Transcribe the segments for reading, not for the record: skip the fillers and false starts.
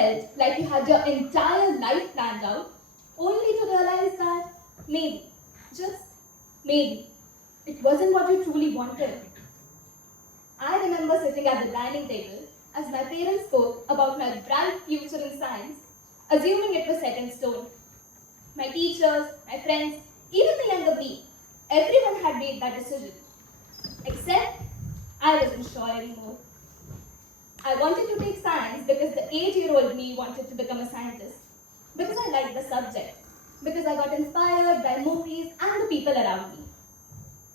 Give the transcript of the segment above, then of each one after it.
felt like you had your entire life planned out, only to realize that maybe, just maybe, it wasn't what you truly wanted. I remember sitting at the dining table as my parents spoke about my bright future in science, assuming it was set in stone. My teachers, my friends, even the younger me, everyone had made that decision. Except I wasn't sure anymore. I wanted to take science because the 8-year-old me wanted to become a scientist, because I liked the subject, because I got inspired by movies and the people around me.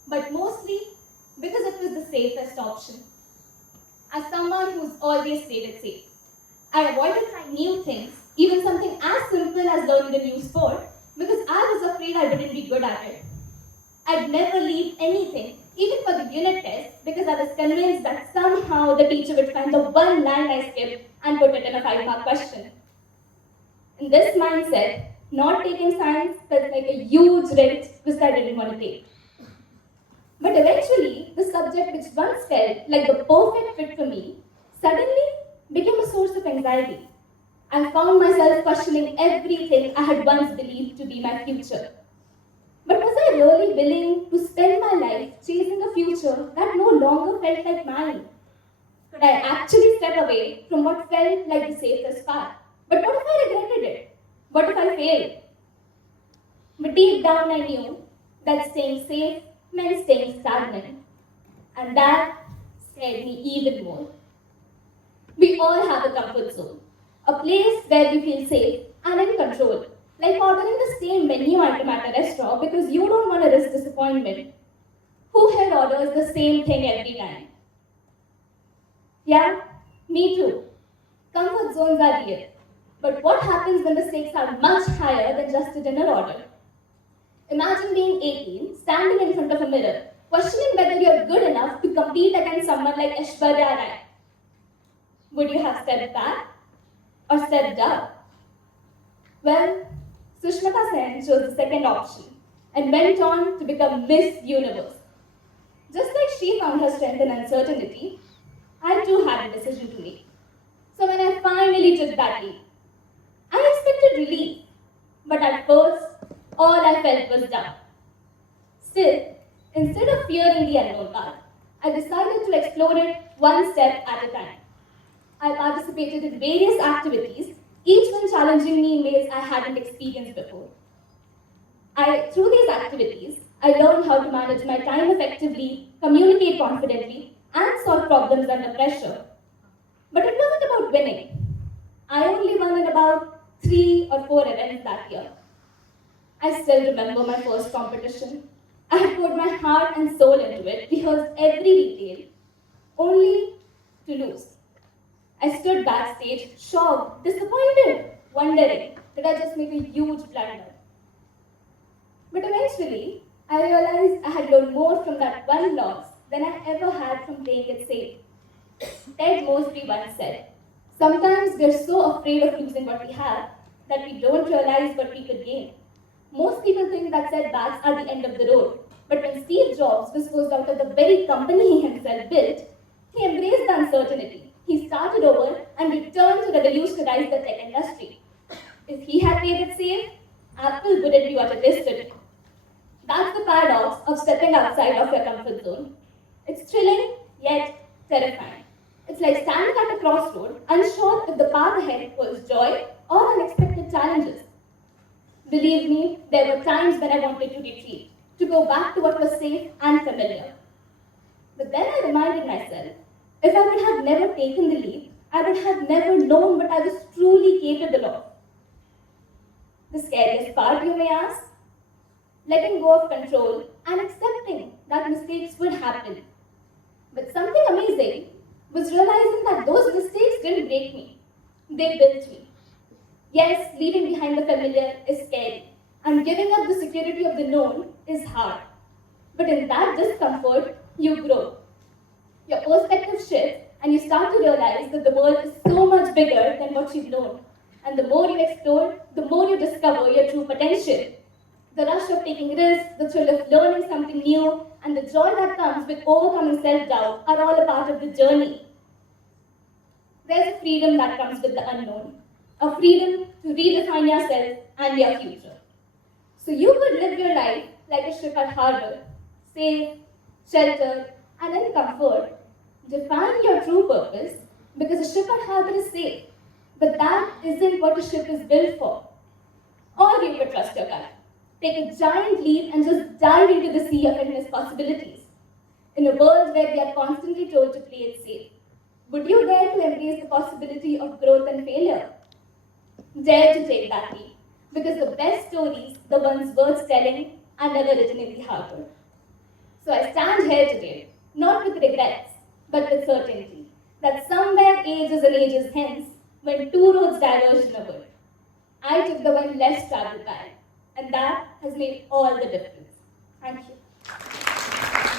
But mostly because it was the safest option. As someone who's always played it safe, I avoided trying new things, even something as simple as learning a new sport, because I was afraid I wouldn't be good at it. I'd never leave anything, even for the unit test, because I was convinced that somehow the teacher would find the one line I skipped and put it in a 5-mark question. In this mindset, not taking science felt like a huge risk which I didn't want to take. But eventually, the subject which once felt like the perfect fit for me suddenly became a source of anxiety. I found myself questioning everything I had once believed to be my future. But was I really willing to spend my life chasing a future that no longer felt like mine? Could I actually step away from what felt like the safest path? But what if I regretted it? What if I failed? But deep down I knew that staying safe meant staying stagnant. And that scared me even more. We all have a comfort zone, a place where we feel safe and in control, like ordering the same menu item at a restaurant because you don't want to risk disappointment. Who here orders the same thing every time? Yeah, me too. Comfort zones are real. But what happens when the stakes are much higher than just a dinner order? Imagine being 18, standing in front of a mirror, questioning whether you're good enough to compete against someone like Aishwarya Rai. Would you have stepped back or stepped up? Well, Sushmita Sen chose the second option and went on to become Miss Universe. Just like she found her strength in uncertainty, I too had a decision to make. So when I finally took that leap, I expected relief, but at first, all I felt was doubt. Still, instead of fearing the unknown path, I decided to explore it one step at a time. I participated in various activities, each one challenging me in ways I hadn't experienced before. Through these activities, I learned how to manage my time effectively, communicate confidently, and solve problems under pressure. But it wasn't about winning. I only won in about 3 or 4 events that year. I still remember my first competition. I had poured my heart and soul into it, rehearsed every detail, only to lose. I stood backstage, shocked, disappointed, wondering, did I just make a huge blunder? But eventually, I realized I had learned more from that one loss than I ever had from playing it safe. Ted Mosby once said, sometimes we're so afraid of losing what we have that we don't realize what we could gain. Most people think that setbacks are the end of the road. But when Steve Jobs was forced out of the very company he himself built, he embraced the uncertainty. He started over and returned to revolutionize the tech industry. If he had played it safe, Apple wouldn't be what it is today. That's the paradox of stepping outside of your comfort zone. It's thrilling, yet terrifying. It's like standing at a crossroad, unsure if the path ahead holds joy or unexpected challenges. Believe me, there were times when I wanted to retreat, to go back to what was safe and familiar. But then I reminded myself, if I would have never taken the leap, I would have never known what I was truly capable of. The scariest part, you may ask? Letting go of control and accepting that mistakes would happen. But something amazing was realizing that those mistakes didn't break me. They built me. Yes, leaving behind the familiar is scary, and giving up the security of the known is hard. But in that discomfort, you grow. Your perspective shifts, and you start to realize that the world is so much bigger than what you've known. And the more you explore, the more you discover your true potential. The rush of taking risks, the thrill of learning something new, and the joy that comes with overcoming self-doubt are all a part of the journey. There's a freedom that comes with the unknown, a freedom to redefine yourself and your future. So you could live your life like a ship at harbor, safe, sheltered, and in comfort. Define your true purpose because a ship at harbor is safe, but that isn't what a ship is built for. Or you could trust your gut. Take a giant leap and just dive into the sea of endless possibilities. In a world where we are constantly told to play it safe, would you dare to embrace the possibility of growth and failure? Dare to take that leap, because the best stories, the ones worth telling, are never written in the harbor. So I stand here today, not with regrets, but with certainty, that somewhere ages and ages hence, when two roads diverged in a wood, I took the one less traveled by, and that has made all the difference. Thank you.